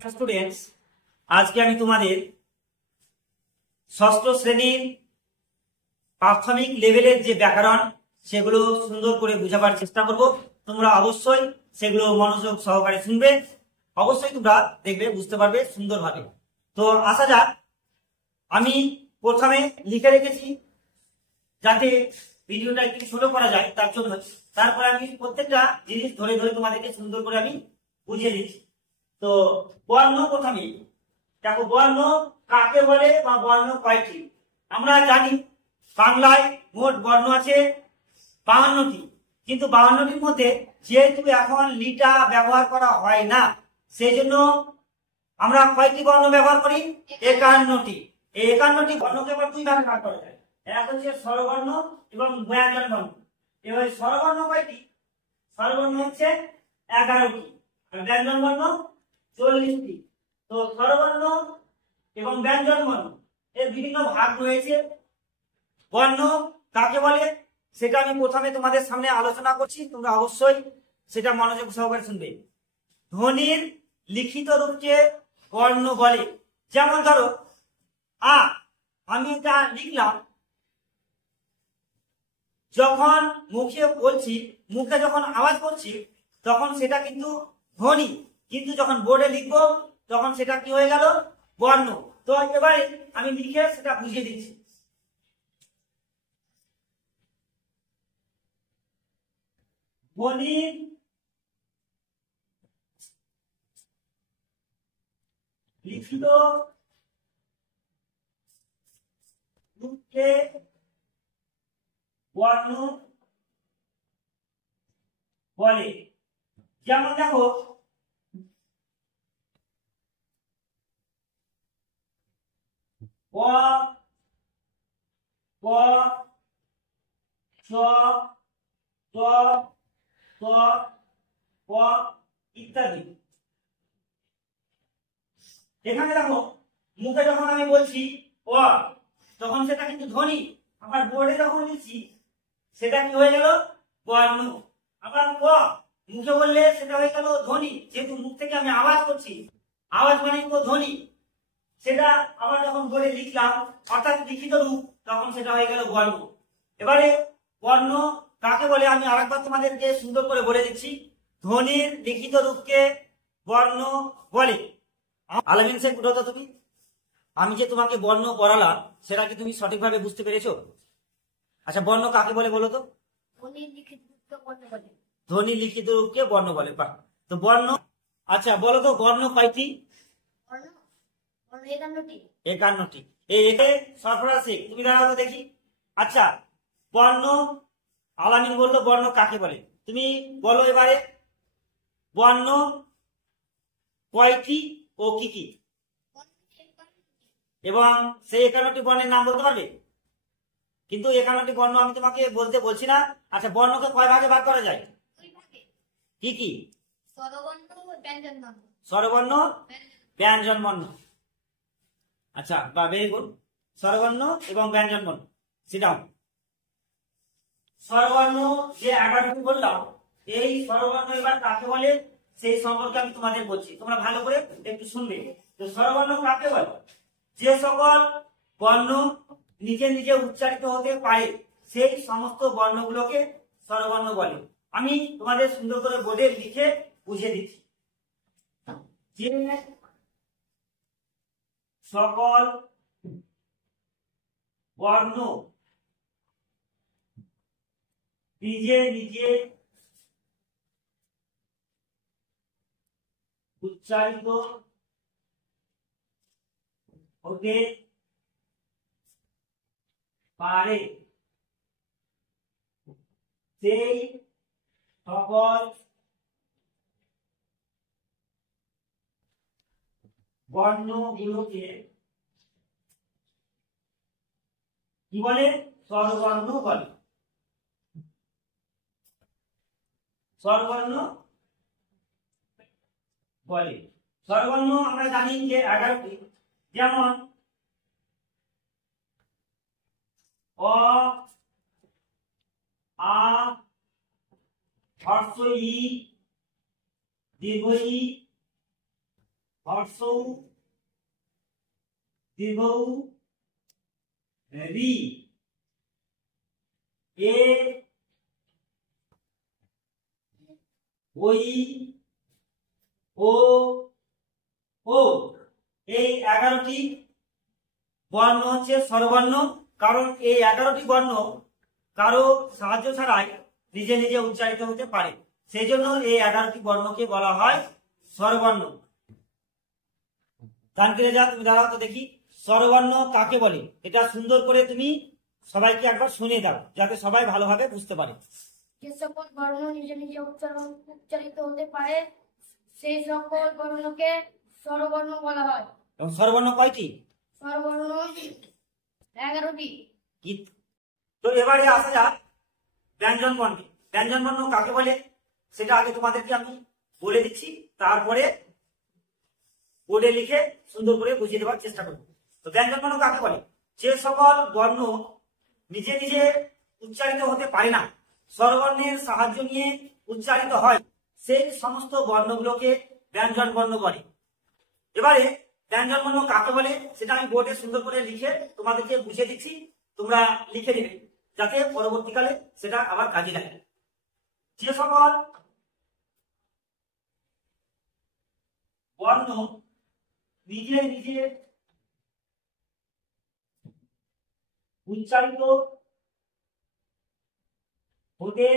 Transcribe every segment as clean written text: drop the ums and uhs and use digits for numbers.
Students, আজকে আমি তোমাদের ষষ্ঠ শ্রেণীর প্রাথমিক লেভেলের যে ব্যাকরণ সেগুলো সুন্দর করে বোঝাবার চেষ্টা করব। তোমরা অবশ্যই সেগুলো মনোযোগ সহকারে শুনবে, অবশ্যই তোমরা দেখবে, বুঝতে পারবে সুন্দরভাবে। তো আসা যাক, আমি প্রথমে লিখে রেখেছি যাতে ভিডিওটা একটু ছোট করা যায়, তার জন্য। তারপরে আমি প্রত্যেকটা জিনিস ধরে ধরে তোমাদেরকে সুন্দর করে আমি বুঝিয়ে দিচ্ছি। তো বর্ণ প্রথমে দেখো, বর্ণ কাকে বলে বা বর্ণ কয়টি? আমরা জানি বাংলায় মোট বর্ণ আছে 52টি, কিন্তু 52টির মধ্যে যেহেতু এখন লিটা ব্যবহার করা হয় না, সেই জন্য আমরা কয়টি বর্ণ ব্যবহার করি? 51টি। এই 51টি বর্ণকে আবার দুই ভাগে ভাগ করা যায়। এক হচ্ছে স্বরবর্ণ এবং ব্যঞ্জন বর্ণ। এবার স্বরবর্ণ কয়টি? স্বরবর্ণ হচ্ছে 11টি আর ব্যঞ্জন বর্ণ 40টি। তো স্বরবর্ণ এবং ব্যঞ্জন বর্ণ এর বিভিন্ন ভাগ রয়েছে। বর্ণ কাকে বলে সেটা আমি প্রথমে তোমাদের সামনে আলোচনা করছি, তোমরা অবশ্যই সেটা মনোযোগ সহকারে শুনবে। ধ্বনির লিখিত রূপকে বর্ণ বলে। যেমন ধরো আ, আমি যা লিখলাম, যখন মুখে বলছি, মুখে যখন আওয়াজ করছি তখন সেটা কিন্তু ধ্বনি, কিন্তু যখন বোর্ডে লিখবো তখন সেটা কি হয়ে গেল? বর্ণ। তো এবারে আমি লিখে সেটা বুঝিয়ে দিচ্ছি। ধ্বনির লিখিত রূপকে বর্ণ বলে। যেমন দেখো, ক, ক, চ, চ, ত, প ইত্যাদি। এখানে দেখো, মুখে যখন আমি বলছি ক, তখন সেটা কিন্তু ধ্বনি। আবার বোর্ডে যখন লিখছি সেটা কি হয়ে গেল? বর্ণ। আবার ক মুখে বললে সেটা হয়ে গেল ধ্বনি, যেহেতু মুখ থেকে আমি আওয়াজ করছি, আওয়াজ মানে তো ধ্বনি। সেটা আবার যখন বোর্ডে লিখলাম, অর্থাৎ লিখিত রূপ, তখন সেটা হয়ে গেল বর্ণ। এবারে বর্ণ কাকে বলে আমি আরেকবার তোমাদেরকে সুন্দর করে বলে দিচ্ছি। ধ্বনির লিখিত রূপকে বর্ণ বলে। আলামিন শেখ, উঠো তো তুমি। আমি যে তোমাকে বর্ণ পড়ালাম সেটা কি তুমি সঠিকভাবে বুঝতে পেরেছো? আচ্ছা, বর্ণ কাকে বলে বলো তো? ধ্বনি লিখিত রূপকে বর্ণ বলে। বাহ, তো বর্ণ, আচ্ছা বলো তো বর্ণ কয়টি? 51টি। এই রেখে সরফরাজ শেখ, তুমি দাঁড়াও তো দেখি। আচ্ছা, বর্ণ, আলামিন বললো বর্ণ কাকে বলে, তুমি বলো এবারে বর্ণ কয়টি ও কি কি, এবং সেই 51টি বর্ণের নাম বলতে পারবে? কিন্তু 51টি বর্ণ আমি তোমাকে বলতে বলছি না। আচ্ছা, বর্ণকে কয় ভাগে ভাগ করা যায়? কি কি? স্বরবর্ণ, ব্যঞ্জন বর্ণ। আচ্ছা, বা ভেরি গুড। স্বরবর্ণ এবং ব্যঞ্জন বর্ণ। সেটাও স্বরবর্ণ যে 11টি বললাম, এই স্বরবর্ণ এবার কাকে বলে সেই সম্পর্কে আমি তোমাদের বলছি, তোমরা ভালো করে একটু শুনবে। তো স্বরবর্ণ কাকে বলে? যে সকল বর্ণ নিজে নিজে উচ্চারিত হতে পারে সেই সমস্ত বর্ণগুলোকে স্বরবর্ণ বলে। আমি তোমাদের সুন্দর করে বোর্ডে লিখে বুঝিয়ে দিচ্ছি। যে সকল বর্ণ নিজে নিজে উচ্চারিত হতে পারে সেই সকল বর্ণগুলোকে কি বলে? স্বরবর্ণ বলে। স্বরবর্ণ বলে। স্বরবর্ণ আমরা জানি যে 11টি। যেমন অ, আ, হ্রস্ব ই, দীর্ঘ ই, হর্ষ উ, দীর্ঘ উ, রি, এ, ওই, ও, ও। এই 11টি বর্ণ হচ্ছে স্বরবর্ণ, কারণ এই 11টি বর্ণ কারো সাহায্য ছাড়াই নিজে নিজে উচ্চারিত হতে পারে, সেই জন্য এই 11টি বর্ণকে বলা হয় স্বরবর্ণ। তানকিরে যা তুমি দাঁড়াও তো দেখি, স্বরবর্ণ কাকে বলে এটা সুন্দর করে তুমি সবাইকে একবার শুনিয়ে দাও, যাতে সবাই ভালোভাবে বুঝতে পারে। যে সকল বর্ণ নিজে নিজে উচ্চারিত হতে পারে সেই সকল বর্ণকে স্বরবর্ণ বলা হয়। এবং স্বরবর্ণ কয়টি? স্বরবর্ণ 11টি। তো এবারে আসা যাক ব্যঞ্জন বর্ণে। ব্যঞ্জন বর্ণ কাকে বলে সেটা আগে তোমাদেরকে আমি বলে দিচ্ছি, তারপরে বোর্ডে লিখে সুন্দর করে বুঝিয়ে দেওয়ার চেষ্টা করব। তো ব্যঞ্জন বর্ণ কাকে বলে? যে সকল বর্ণ নিজে নিজে উচ্চারিত হতে পারে না, স্বরবর্ণের সাহায্য নিয়ে উচ্চারিত হয়, সেই সমস্ত বর্ণগুলোকে ব্যঞ্জন বর্ণ বলে। এবারে ব্যঞ্জন বর্ণ কাকে বলে সেটা আমি বোর্ডে সুন্দর করে লিখে তোমাদেরকে বুঝিয়ে দিচ্ছি, তোমরা লিখে দিবে যাতে পরবর্তীকালে সেটা আবার কাজে লাগে। যে সকল বর্ণ নিজে নিজে উচ্চারিত হতে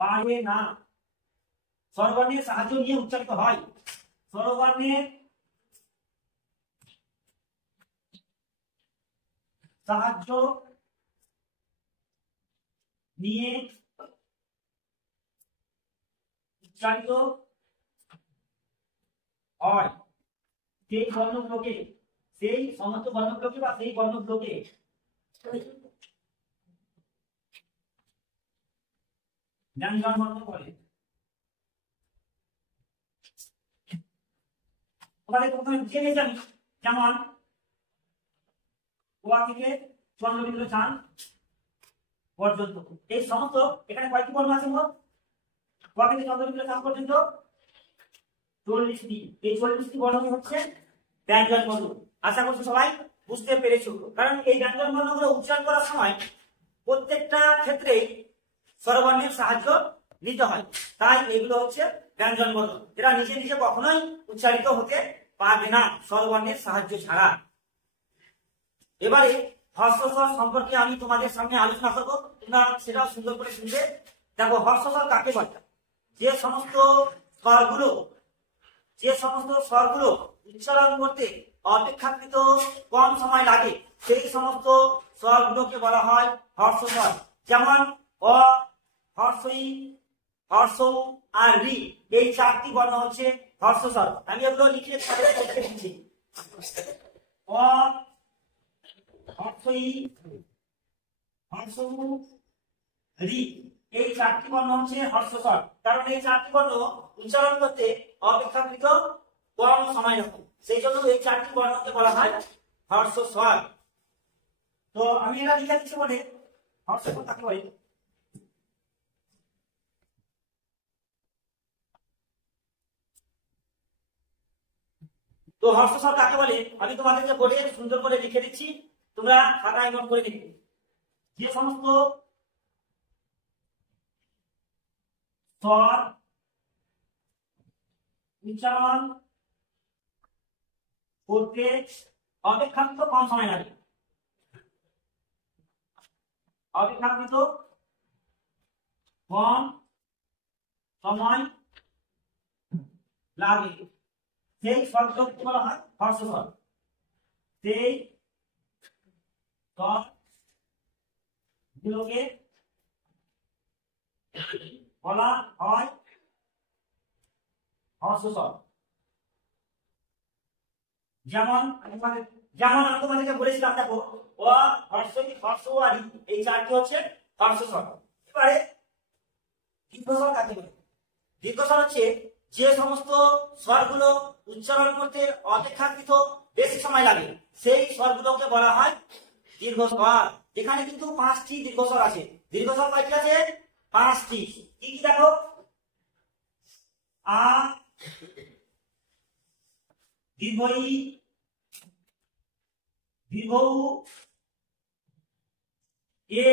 পারে না, স্বরবর্ণের সাহায্য নিয়ে উচ্চারিত হয়, স্বরবর্ণের সাহায্য নিয়ে উচ্চারিত হয়, সেই বর্ণগুলোকে, সেই সমস্ত বর্ণগুলোকে বা সেই বর্ণগুলোকে ব্যঞ্জন বর্ণ বলে। তোমাদের প্রথমে বুঝিয়ে দিয়েছি আমি, যেমন গোয়া থেকে চন্দ্রবিন্দু চাঁদ পর্যন্ত এই সমস্ত এখানে কয়েকটি বর্ণ আছে? গোয়া থেকে চন্দ্রবিন্দু চাঁদ পর্যন্ত 40টি। এই 40টি বর্ণই হচ্ছে ব্যঞ্জন বর্ণ। আশা করছি সবাই বুঝতে পেরেছো, কারণ এই ব্যঞ্জন বর্ণগুলো উচ্চারণ করার সময় প্রত্যেকটা ক্ষেত্রেই স্বরবর্ণের সাহায্য নিতে হয়, তাই এগুলো হচ্ছে ব্যঞ্জন বর্ণ। এরা নিজে নিজে কখনোই উচ্চারিত হতে পারবে না স্বরবর্ণের সাহায্য ছাড়া। এবারে হর্ষস্বর সম্পর্কে আমি তোমাদের সামনে আলোচনা করবো, তোমরা সেটাও সুন্দর করে শুনবে। দেখো, হর্ষস্বর কাকে বলে? যে সমস্ত স্বরগুলো উচ্চারণ করতে অপেক্ষাকৃত কম সময় লাগে, সেই সমস্ত স্বরগুলোকে বলা হয় হর্ষস্বর। যেমন অ, হর্ষ ই, হর্ষ উ আর রি, এই 4টি বর্ণ হচ্ছে হর্ষস্বর। আমি এগুলো লিখে দিচ্ছি। অ, হর্ষ ই, হর্ষ উ, রি, এই 4টি বর্ণ হচ্ছে হর্ষস্বর, কারণ এই 4টি বর্ণ উচ্চারণ করতে অপেক্ষাকৃত কম সময় লাগে, সেই জন্য এই 4টি বর্ণকে বলা হয় হর্ষস্বর। তো আমি এটা লিখে দিচ্ছি বলে হর্ষস্বর কাকে বলে। তো হর্ষস্বর কাকে বলে আমি তোমাদেরকে বলে সুন্দর করে লিখে দিচ্ছি, তোমরা খাতায় নোট করে নিবে। যে সমস্ত স্বর উচ্চারণ করতে অপেক্ষাকৃত কম সময় লাগে, অপেক্ষাকৃত কম সময় লাগে, সেই স্বরগুলোকে বলা হয় হর্ষস্বর। সেই স্বরগুলোকে বলা হয় হর্ষস্বর। যেমন আমি তোমাদেরকে বলেছিলাম, দেখো অ, হর্ষ ই, হর্ষ উ আর ই, এই 4টি হচ্ছে হর্ষস্বর। এবারে দীর্ঘস্বর কাকে বলে? দীর্ঘস্বর হচ্ছে যে সমস্ত স্বরগুলো উচ্চারণ করতে অপেক্ষাকৃত বেশি সময় লাগে, সেই স্বরগুলোকে বলা হয় দীর্ঘস্বর। এখানে কিন্তু 5টি দীর্ঘস্বর আছে। দীর্ঘস্বর কয়টি আছে? 5টি। কি কি দেখো? আ, দীর্ঘ ই, দীর্ঘ উ, এ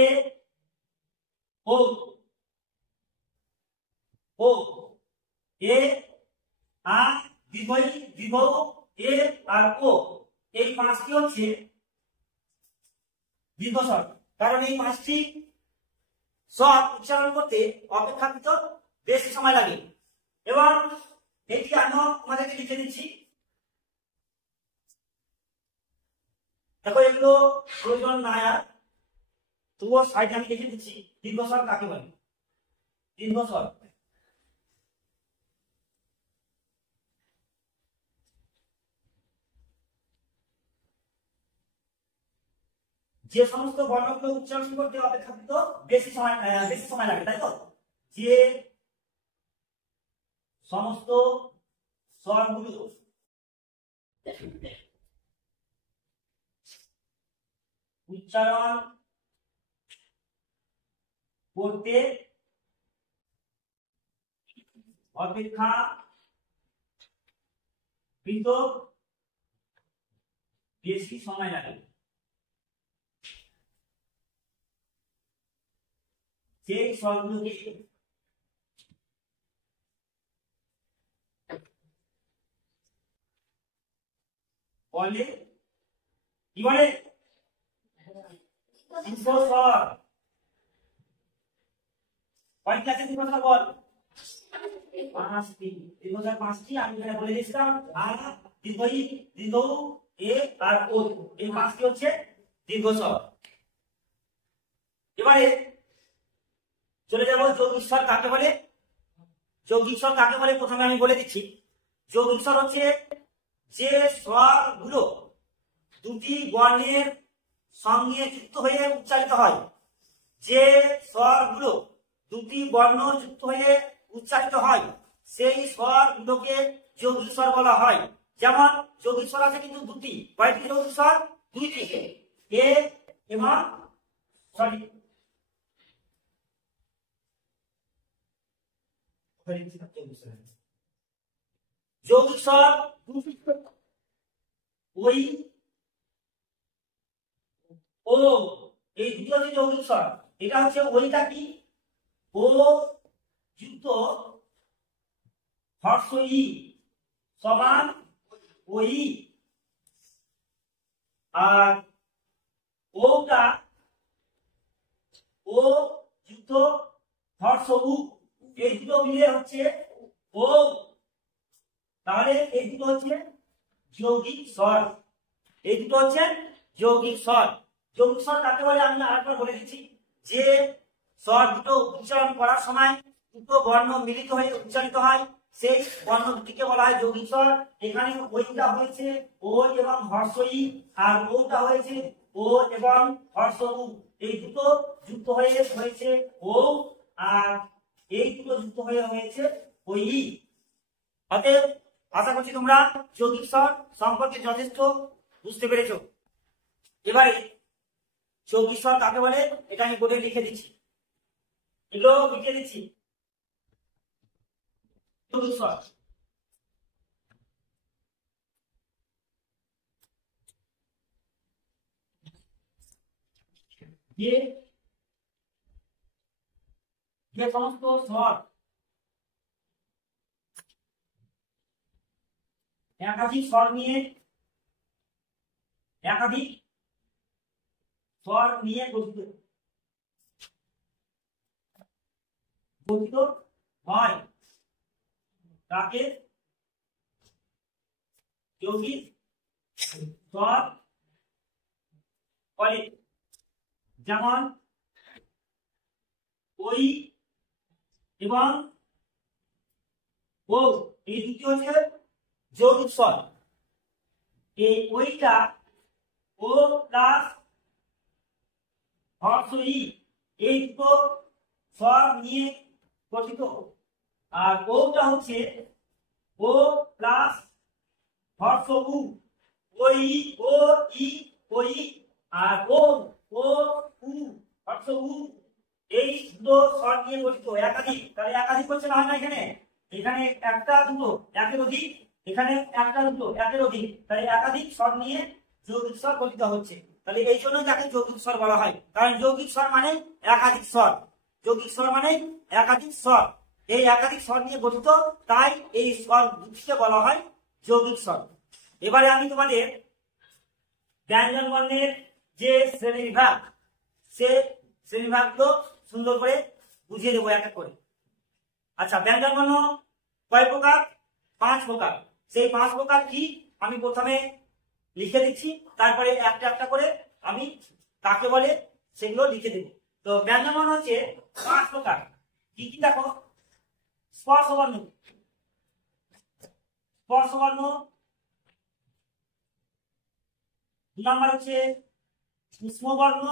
ও, ও এ আ, দীর্ঘ ই, দীর্ঘ উ, এ আর ও, এই পাঁচটি হচ্ছে দীর্ঘ স্বর। কারণ এই পাঁচটি স্বর উচ্চারণ করতে অপেক্ষাকৃত বেশি সময় লাগে। এবং এটি আমিও তোমাদেরকে লিখে দিচ্ছি। দেখো এগুলো প্রয়োজন নাই আর, তবুও সাইডে আমি লিখে দিচ্ছি দীর্ঘ স্বর কাকে বলে। দীর্ঘ স্বর যে সমস্ত বর্ণগুলো উচ্চারণ করতে অপেক্ষাকৃত বেশি সময় লাগে, তাই তো? যে সমস্ত স্বরগুলো উচ্চারণ করতে অপেক্ষাকৃত বেশি সময় লাগে, সেই স্বরগুলোকে বলে কি বলে? দীর্ঘ স্বর। কয়টি আছে দীর্ঘ স্বর বল? পাঁচটি। দীর্ঘ স্বর পাঁচটি আমি এখানে বলে দিয়েছিলাম। আর দীর্ঘ ই, দীর্ঘ উ, এ আর ও, এই পাঁচটি হচ্ছে দীর্ঘ স্বর। এবারে চলে যাব যৌগিক স্বর কাকে বলে। যৌগিক স্বর কাকে বলে প্রথমে আমি বলে দিচ্ছি। যৌগিক স্বর হচ্ছে যে স্বরগুলো দুটি বর্ণের সঙ্গে যুক্ত হয়ে উচ্চারিত হয়। যে স্বরগুলো দুটি বর্ণ যুক্ত হয়ে উচ্চারিত হয় সেই স্বরগুলোকে যৌগিক স্বর বলা হয়। যেমন যৌগিক স্বর আছে কিন্তু দুটি। কয়টি যৌগিক স্বর? দুইটি, এ এবং সরি যৌগিক স্বর ওই, ও, এই দুটো হচ্ছে যৌগিক স্বর। এটা হচ্ছে ওইটা কি? ও যুক্ত হর্ষ ই সমান ওই, আর ওটা ও যুক্ত হর্ষ উ, এই দুটো মিলে হচ্ছে ও। তাহলে এই দুটো হচ্ছে যৌগিক স্বর। এই দুটো হচ্ছে যৌগিক স্বর। যৌগিক স্বর কাকে বলে আমি আরেকবার বলে দিচ্ছি। যে স্বর দুটো উচ্চারণ করার সময় দুটো বর্ণ মিলিত হয়ে উচ্চারিত হয় সেই বর্ণ দুটিকে বলা হয় যৌগিক স্বর। এখানে ওইটা হয়েছে ও এবং হর্ষ ই, আর ওটা হয়েছে ও এবং হর্ষ উ, এই দুটো যুক্ত হয়ে হয়েছে ও, আর এই দুটো যুক্ত হয়ে হয়েছে ওই। অতএব আশা করছি তোমরা যৌগিক স্বর সম্পর্কে যথেষ্ট বুঝতে পেরেছো। এবারে যৌগিক স্বর কাকে বলে এটা আমি বোর্ডে লিখে দিচ্ছি, এগুলো লিখে দিচ্ছি। যৌগিক স্বর যে সমস্ত স্বর একাধিক স্বর নিয়ে গঠিত হয় তাকে যৌগিক স্বর বলে। যেমন ওই এবং ও, এই দুটি হচ্ছে যৌগিক স্বর। এই ওইটা ও প্লাস হর্ষ ই, এই দুটো স্বর নিয়ে গঠিত। আর ওটা হচ্ছে ও প্লাস হর্ষ উ, ওই ও ই ওই, আর ও ও উ হর্ষ উ, এই দুটো স্বর নিয়ে গঠিত। একাধিক, তাহলে একাধিক হচ্ছে না হয় না, এখানে এখানে একটা দুটো একের অধিক এখানে একটা দুটো একের অধিক, তাহলে একাধিক স্বর নিয়ে যৌগিক স্বর গঠিত হচ্ছে। তাহলে এই জন্য যাকে যৌগিক স্বর বলা হয়, কারণ যৌগিক স্বর মানে একাধিক স্বর, যৌগিক স্বর মানে একাধিক স্বর, এই একাধিক স্বর নিয়ে গঠিত, তাই এই স্বর দুটিকে বলা হয় যৌগিক স্বর। এবারে আমি তোমাদের ব্যঞ্জন বর্ণের যে শ্রেণীবিভাগ, সে শ্রেণীবিভাগগুলো সুন্দর করে বুঝিয়ে দেবো এক এক করে। আচ্ছা, ব্যঞ্জন বর্ণ কয় প্রকার? 5 প্রকার। সেই 5 প্রকার কি আমি প্রথমে লিখে দিচ্ছি, তারপরে একটা একটা করে আমি কাকে বলে সেগুলো লিখে দেব। তো ব্যঞ্জন বর্ণ হচ্ছে 5 প্রকার। কি কি দেখো, স্পর্শ বর্ণ, স্পর্শ বর্ণ, 2 নম্বর হচ্ছে উষ্ম বর্ণ,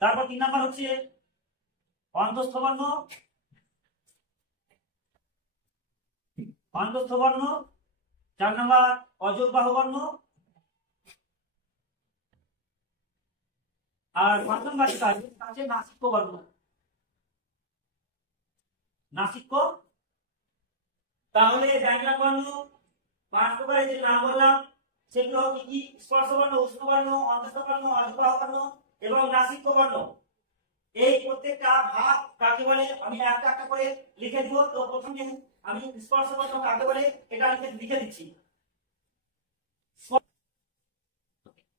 তারপর 3 নম্বর হচ্ছে অন্তস্থ বর্ণ, অন্তস্থ বর্ণ, 4 নম্বর অযোগবাহু বর্ণ, আর 5 নম্বর আছে নাসিক্য বর্ণ, নাসিক্য। তাহলে ব্যঞ্জন বর্ণ 5 প্রকারের যে নাম বললাম সেগুলো কি কি? স্পর্শ বর্ণ, উষ্ণ বর্ণ, অন্তস্থ বর্ণ, অযোগবাহু বর্ণ এবং নাসিক্য বর্ণ। এই প্রত্যেকটা ভাগ কাকে বলে আমি একটা একটা করে লিখে দিব। তো প্রথমে আমি স্পর্শ বর্ণ কাকে বলে এটা লিখে দিচ্ছি।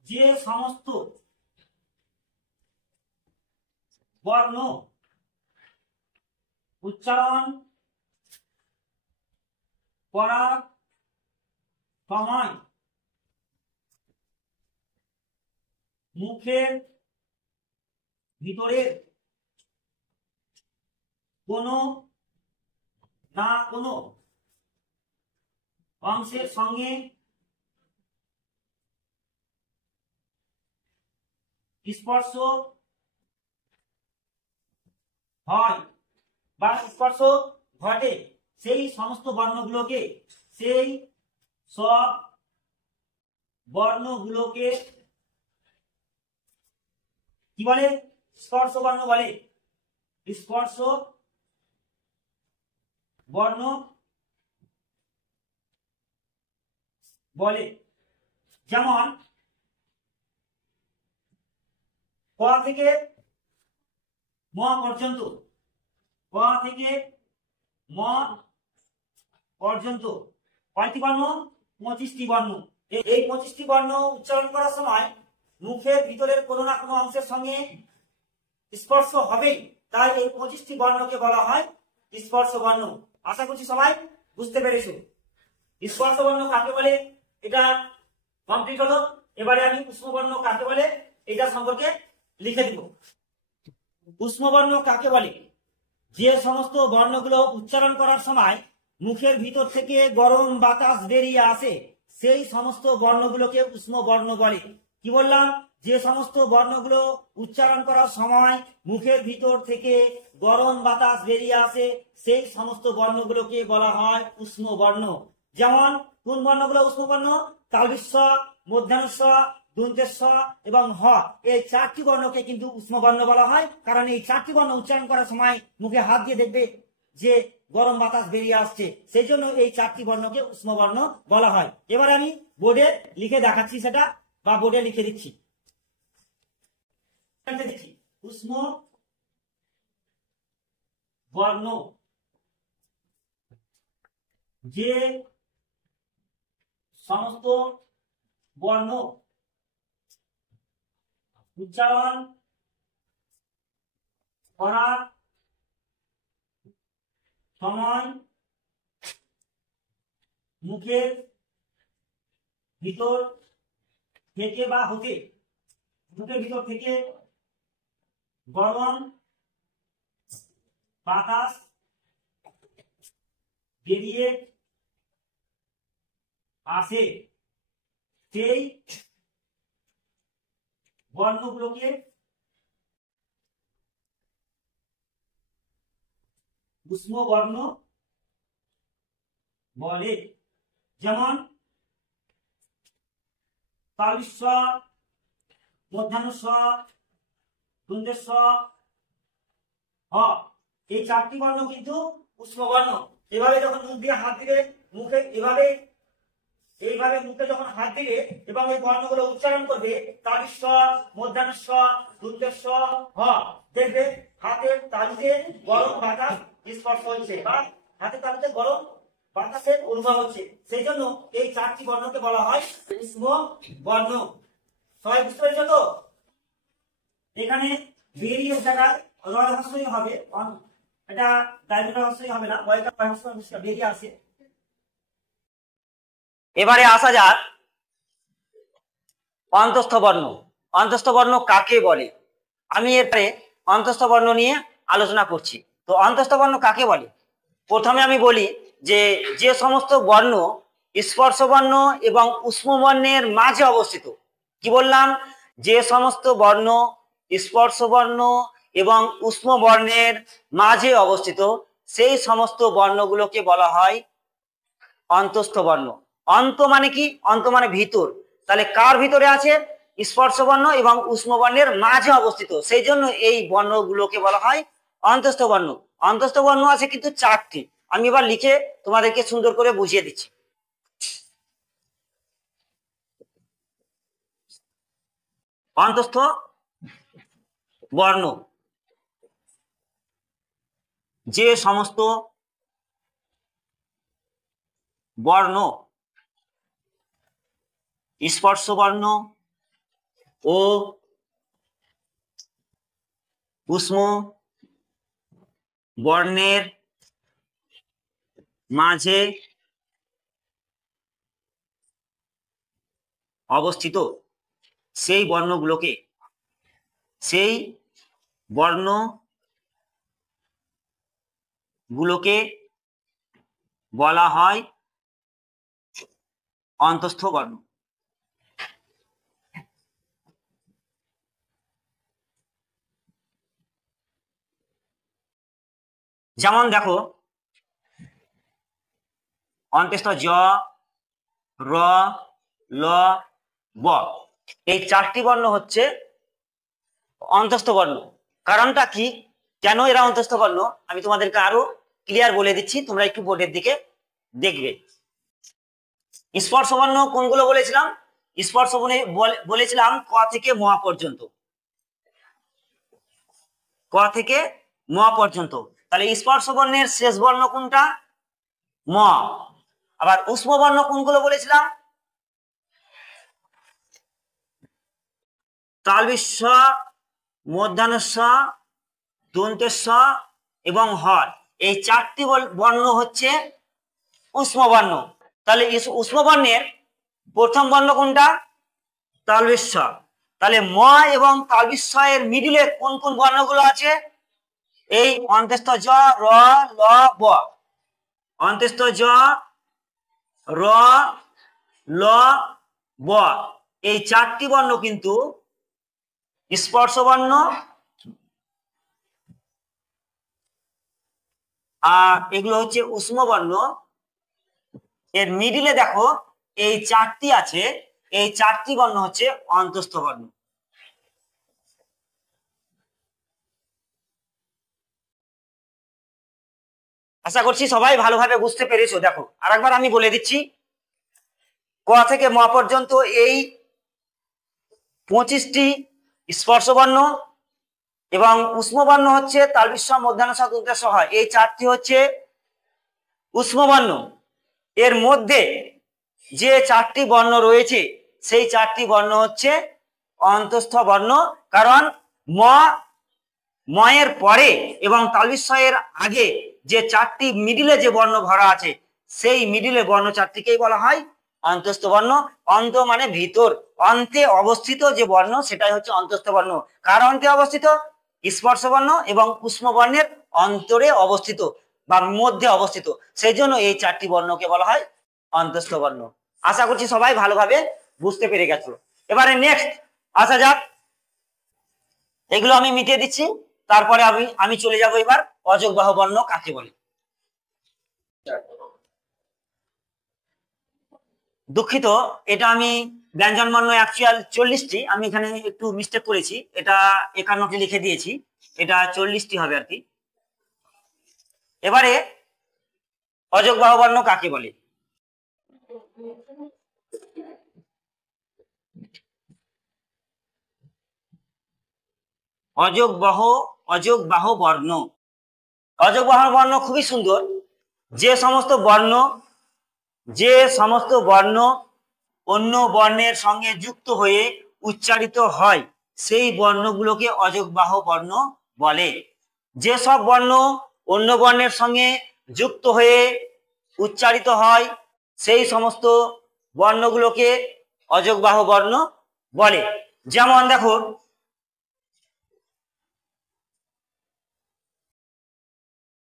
যে সমস্ত বর্ণ উচ্চারণ করার সময় মুখের ভিতরের কোনো না কোনো অংশের সঙ্গে স্পর্শ হয় বা স্পর্শ ঘটে, সেই সমস্ত বর্ণগুলোকে, সেই সব বর্ণগুলোকে কি বলে? স্পর্শ বর্ণ বলে। স্পর্শ বর্ণ বলে। যেমন ক থেকে ম পর্যন্ত, ক থেকে ম পর্যন্ত কয়টি বর্ণ? 25টি বর্ণ। এই 25টি বর্ণ উচ্চারণ করার সময় মুখের ভিতরের কোনো না কোনো অংশের সঙ্গে স্পর্শ হবেই, তাই এই 25টি বর্ণকে বলা হয় স্পর্শ বর্ণ। আশা করছি সবাই বুঝতে পেরেছো। স্পর্শ বর্ণ কাকে বলে এটা কমপ্লিট হলো। এবারে আমি উষ্ম বর্ণ কাকে বলে এটা সম্পর্কে লিখে দিব। উষ্ম বর্ণ কাকে বলে? যে সমস্ত বর্ণগুলো উচ্চারণ করার সময় মুখের ভিতর থেকে গরম বাতাস বেরিয়ে আসে, সেই সমস্ত বর্ণগুলোকে উষ্ম বর্ণ বলে। কি বললাম? যে সমস্ত বর্ণগুলো উচ্চারণ করার সময় মুখের ভিতর থেকে গরম বাতাস বেরিয়ে আসে, সেই সমস্ত বর্ণগুলোকে বলা হয় উষ্ম বর্ণ। যেমন কোন বর্ণগুলো উষ্ম বর্ণ? তালবিস্ব, মধ্যাহ্নস্ব, দন্তেস্ব এবং হ, এই 4টি বর্ণকে কিন্তু উষ্ম বর্ণ বলা হয়, কারণ এই 4টি বর্ণ উচ্চারণ করার সময় মুখে হাত দিয়ে দেখবে যে গরম বাতাস বেরিয়ে আসছে, সেই জন্য এই 4টি বর্ণকে উষ্ম বর্ণ বলা হয়। এবার আমি বোর্ডে লিখে দেখাচ্ছি সেটা, বা বোর্ডে লিখে দিচ্ছি। উষ্ম বর্ণ যে সমস্ত বর্ণ উচ্চারণ করার সময় মুখের ভিতর থেকে বা হতে, মুখের ভিতর থেকে গরম বাতাস বেরিয়ে আসে, সেই বর্ণগুলোকে উষ্ম বর্ণ বলে। যেমন তালবিস্ব, মধ্যাহ্নস্ব, দন্তেস্ব, হ, এই 4টি বর্ণ কিন্তু উষ্ম বর্ণ। এভাবে যখন মুখ দিয়ে হাত দিলে মুখে এইভাবে এইভাবে মুখে যখন হাত দিলে এবং এই বর্ণগুলো উচ্চারণ করবে তালিশ মধ্যাহ্ন দন্তের হ, দেখবে হাতের তালুতে গরম বাতাস স্পর্শ হচ্ছে বা হাতের তালুতে গরম বাতাসের অনুভব হচ্ছে। সেই জন্য এই চারটি বর্ণকে বলা হয় উষ্ম বর্ণ। সবাই বুঝতে পেরেছো তো? এখানে বেরিয়ে জায়গায় রয় হস্যই হবে, এটা ডাইমেটা হস্যই হবে না, বয়টা হস্য বেরিয়ে আসে। এবারে আসা যাক অন্তস্থ বর্ণ। অন্তস্থ বর্ণ কাকে বলে? আমি এরপরে অন্তস্থ বর্ণ নিয়ে আলোচনা করছি। তো অন্তস্থ বর্ণ কাকে বলে? প্রথমে আমি বলি যে যে সমস্ত বর্ণ স্পর্শ বর্ণ এবং উষ্ম বর্ণের মাঝে অবস্থিত। কি বললাম? যে সমস্ত বর্ণ স্পর্শ বর্ণ এবং উষ্ম বর্ণের মাঝে অবস্থিত সেই সমস্ত বর্ণগুলোকে বলা হয় অন্তস্থ বর্ণ। অন্ত মানে কি? অন্ত মানে ভিতর। তাহলে কার ভিতরে আছে? স্পর্শ বর্ণ এবং উষ্ম বর্ণের মাঝে অবস্থিত, সেই জন্য এই বর্ণগুলোকে বলা হয় অন্তস্থ বর্ণ। অন্তস্থ বর্ণ আছে কিন্তু চারটি। আমি এবার লিখে তোমাদেরকে সুন্দর করে বুঝিয়ে দিচ্ছি। অন্তস্থ বর্ণ যে সমস্ত বর্ণ স্পর্শ বর্ণ ও উষ্ম বর্ণের মাঝে অবস্থিত সেই বর্ণগুলোকে বলা হয় অন্তস্থ বর্ণ। যেমন দেখো অন্তস্থ জ, র, ল, ব, এই চারটি বর্ণ হচ্ছে অন্তস্থ বর্ণ। কারণটা কি, কেন এরা অন্তস্থ বর্ণ আমি তোমাদেরকে আরো ক্লিয়ার বলে দিচ্ছি, তোমরা একটু বোর্ডের দিকে দেখবে। স্পর্শ বর্ণ কোনগুলো বলেছিলাম? স্পর্শ বলেছিলাম ক থেকে ম পর্যন্ত, ক থেকে ম পর্যন্ত। তাহলে স্পর্শ বর্ণের শেষ বর্ণ কোনটা? ম। আবার উষ্ম বর্ণ কোনগুলো বলেছিলাম? তালবিশ, মধ্যাহ্ন, দন্তের এবং হর, এই চারটি বর্ণ হচ্ছে উষ্ম বর্ণ। তাহলে উষ্ম বর্ণের প্রথম বর্ণ কোনটা? তালবিশ। তাহলে ম এবং তালবিশ এর মিডিলে কোন কোন বর্ণগুলো আছে? এই অন্তস্থ জ, র, ল, ব। অন্তস্থ জ, র, ল, ব, এই চারটি বর্ণ কিন্তু স্পর্শ বর্ণ। আর এগুলো হচ্ছে উষ্ম বর্ণ। এর মিডিলে দেখো এই চারটি আছে, এই চারটি বর্ণ হচ্ছে অন্তস্থ বর্ণ। আশা করছি সবাই ভালোভাবে বুঝতে পেরেছো। দেখো আরেকবার আমি বলে দিচ্ছি, ক থেকে ম পর্যন্ত এই 25টি স্পর্শ বর্ণ এবং উষ্ম বর্ণ হচ্ছে তালবিশ, মধ্যাহ্ন, দন্তের হয়, এই চারটি হচ্ছে উষ্ম বর্ণ। এর মধ্যে যে চারটি বর্ণ রয়েছে সেই চারটি বর্ণ হচ্ছে অন্তস্থ বর্ণ। কারণ ময়ের পরে এবং তালবিশ এর আগে যে চারটি মিডিলে যে বর্ণ ভরা আছে সেই মিডিলে বর্ণ চারটিকেই বলা হয় অন্তস্থ বর্ণ। অন্ত মানে ভিতর, অন্তে অবস্থিত যে বর্ণ সেটাই হচ্ছে অন্তস্থ বর্ণ। কার অন্তে অবস্থিত? স্পর্শ বর্ণ এবং উষ্ম বর্ণের অন্তরে অবস্থিত বা মধ্যে অবস্থিত, সেই জন্য এই চারটি বর্ণকে বলা হয় অন্তস্থ বর্ণ। আশা করছি সবাই ভালোভাবে বুঝতে পেরে গেছো। এবারে নেক্সট আসা যাক, এগুলো আমি মিটিয়ে দিচ্ছি, তারপরে আমি চলে যাব এবার অযোগবাহ বর্ণ কাকে বলে। দুঃখিত, এটা আমি ব্যঞ্জন বর্ণ অ্যাকচুয়াল 40টি, আমি এখানে একটু মিস্টেক করেছি, এটা 51টি লিখে দিয়েছি, এটা 40টি হবে আর কি। এবারে অযোগ বাহু বর্ণ কাকে বলে? অযোগ বাহু বর্ণ। অযোগ বাহু বর্ণ খুবই সুন্দর। যে সমস্ত বর্ণ অন্য বর্ণের সঙ্গে যুক্ত হয়ে উচ্চারিত হয় সেই বর্ণগুলোকে অযোগ বাহু বর্ণ বলে। যে সব বর্ণ অন্য বর্ণের সঙ্গে যুক্ত হয়ে উচ্চারিত হয় সেই সমস্ত বর্ণগুলোকে অযোগ বাহু বর্ণ বলে। যেমন দেখো,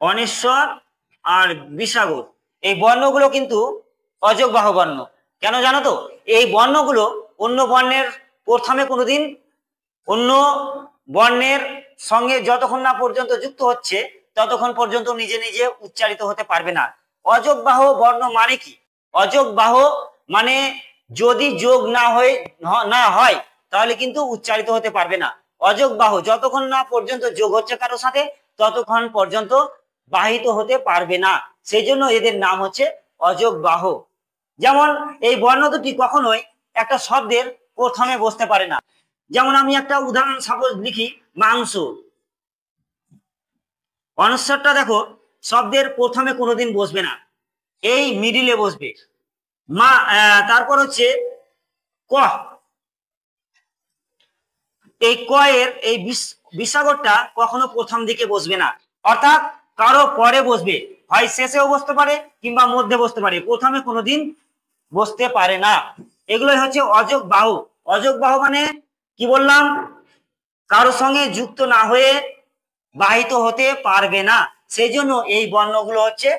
অনিশ্বর আর বিসাগর, এই বর্ণগুলো কিন্তু অযোগ বাহু বর্ণ। কেন জানো তো? এই বর্ণগুলো অন্য বর্ণের প্রথমে কোনোদিন অন্য বর্ণের সঙ্গে যতক্ষণ না পর্যন্ত যুক্ত হচ্ছে ততক্ষণ পর্যন্ত নিজে নিজে উচ্চারিত হতে পারবে না। অযোগ বাহু বর্ণ মানে কি? অযোগ বাহু মানে যদি যোগ না হয় তাহলে কিন্তু উচ্চারিত হতে পারবে না। অযোগ বাহু যতক্ষণ না পর্যন্ত যোগ হচ্ছে কারোর সাথে ততক্ষণ পর্যন্ত বাহিত হতে পারবে না, সেই জন্য এদের নাম হচ্ছে অযোগ বাহু। যেমন এই বর্ণ দুটি কখনোই একটা শব্দের প্রথমে বসতে পারে না। যেমন আমি একটা উদাহরণ সাপোজ লিখি, মাংস। অনস্বরটা দেখো শব্দের প্রথমে কোনোদিন বসবে না, এই মিডিলে বসবে। তারপর হচ্ছে ক, এই ক এর এই বিসাগরটা কখনো প্রথম দিকে বসবে না, অর্থাৎ কারো পরে বসবে, হয় শেষেও বসতে পারে কিংবা মধ্যে বসতে পারে, প্রথমে কোনোদিন বসতে পারে না। এগুলোই হচ্ছে অযোগ বাহু। অযোগ বাহু মানে কি বললাম? কারোর সঙ্গে যুক্ত না হয়ে বাহিত হতে পারবে না, সেই জন্য এই বর্ণগুলো হচ্ছে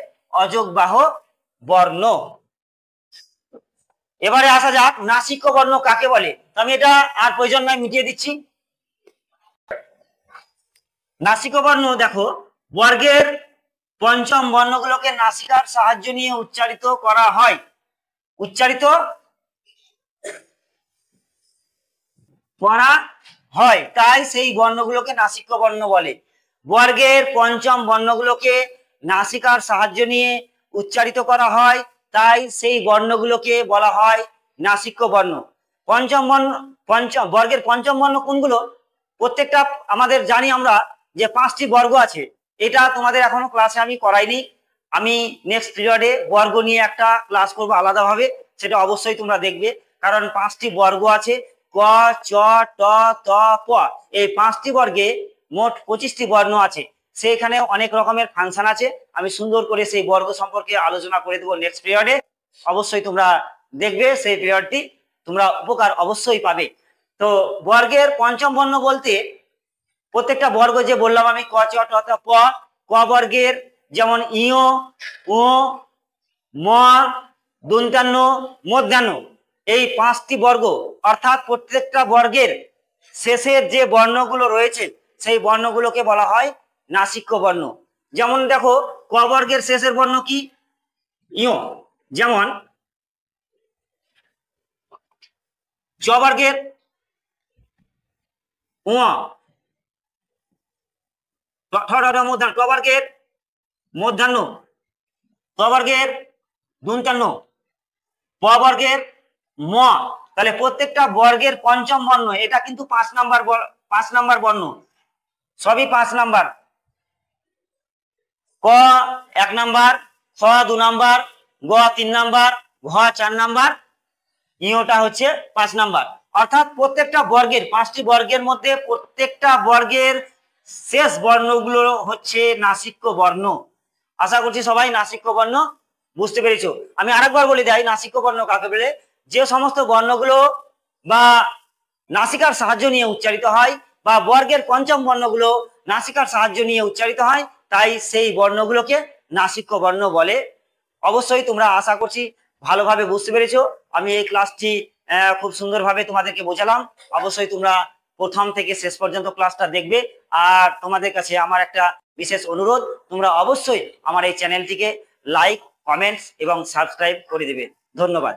অযোগ বাহু বর্ণ। এবারে আসা যাক নাসিক্য বর্ণ কাকে বলে। আমি এটা আর প্রয়োজন নয়, মিটিয়ে দিচ্ছি। নাসিক্য বর্ণ দেখো, বর্গের পঞ্চম বর্ণগুলোকে নাসিকার সাহায্য নিয়ে উচ্চারিত করা হয়। তাই সেই বর্ণগুলোকে নাসিক্য বর্ণ বলে। বর্গের পঞ্চম বর্ণগুলোকে নাসিকার সাহায্য নিয়ে উচ্চারিত করা হয়, তাই সেই বর্ণগুলোকে বলা হয় নাসিক্য বর্ণ। বর্গের পঞ্চম বর্ণ কোনগুলো? প্রত্যেকটা আমাদের জানি আমরা যে 5টি বর্গ আছে। এটা তোমাদের এখনো ক্লাসে আমি করাইনি, আমি নেক্সট পিরিয়ডে বর্গ নিয়ে একটা ক্লাস করবো আলাদাভাবে, সেটা অবশ্যই তোমরা দেখবে। কারণ 5টি বর্গ আছে, ক, চ, ট, ত, প। এই 5টি বর্গে মোট 25টি বর্ণ আছে। সেখানে অনেক রকমের ফাংশন আছে, আমি সুন্দর করে সেই বর্গ সম্পর্কে আলোচনা করে দেবো নেক্সট পিরিয়ডে। অবশ্যই তোমরা দেখবে, সেই পিরিয়ডটি তোমরা উপকার অবশ্যই পাবে। তো বর্গের পঞ্চম বর্ণ বলতে প্রত্যেকটা বর্গ যে বললাম আমি, ক, চ, ট, ত, প। ক বর্গের যেমন ইয়, ও, ম, দন্ত্যান্ন, মধ্যাহ্ন, এই 5টি বর্গ, অর্থাৎ প্রত্যেকটা বর্গের শেষের যে বর্ণগুলো রয়েছে সেই বর্ণগুলোকে বলা হয় নাসিক্য বর্ণ। যেমন দেখো, ক বর্গের শেষের বর্ণ কি? ইয়। যেমন চ বর্গের উ, ট বর্গের মধ্যাহ্ন, ত বর্গের দন্ত্যান্ন, প বর্গের ম। তাহলে প্রত্যেকটা বর্গের পঞ্চম বর্ণ, এটা কিন্তু 5 নাম্বার বর্ণ, সবই 5 নাম্বার। ক 1 নাম্বার, খ 2 নাম্বার, গ 3 নাম্বার, ঘ 4 নাম্বার, ইটা হচ্ছে 5 নাম্বার। অর্থাৎ প্রত্যেকটা বর্গের 5টি বর্গের মধ্যে প্রত্যেকটা বর্গের শেষ বর্ণগুলো হচ্ছে নাসিক্য বর্ণ। আশা করছি সবাই নাসিক্য বর্ণ বুঝতে পেরেছো। আমি আরেকবার বলে দেই নাসিক্য বর্ণ কাকে বলে। যে সমস্ত বর্ণগুলো বা নাসিকার সাহায্য নিয়ে উচ্চারিত হয়, বা বর্গের পঞ্চম বর্ণগুলো নাসিকার সাহায্য নিয়ে উচ্চারিত হয়, তাই সেই বর্ণগুলোকে নাসিক্য বর্ণ বলে। অবশ্যই তোমরা আশা করছি ভালোভাবে বুঝতে পেরেছো। আমি এই ক্লাসটি খুব সুন্দরভাবে তোমাদেরকে বোঝালাম। অবশ্যই তোমরা প্রথম থেকে শেষ পর্যন্ত ক্লাসটা দেখবে। আর তোমাদের কাছে আমার একটা বিশেষ অনুরোধ, তোমরা অবশ্যই আমার এই চ্যানেলটিকে লাইক, কমেন্টস এবং সাবস্ক্রাইব করে দেবে। ধন্যবাদ।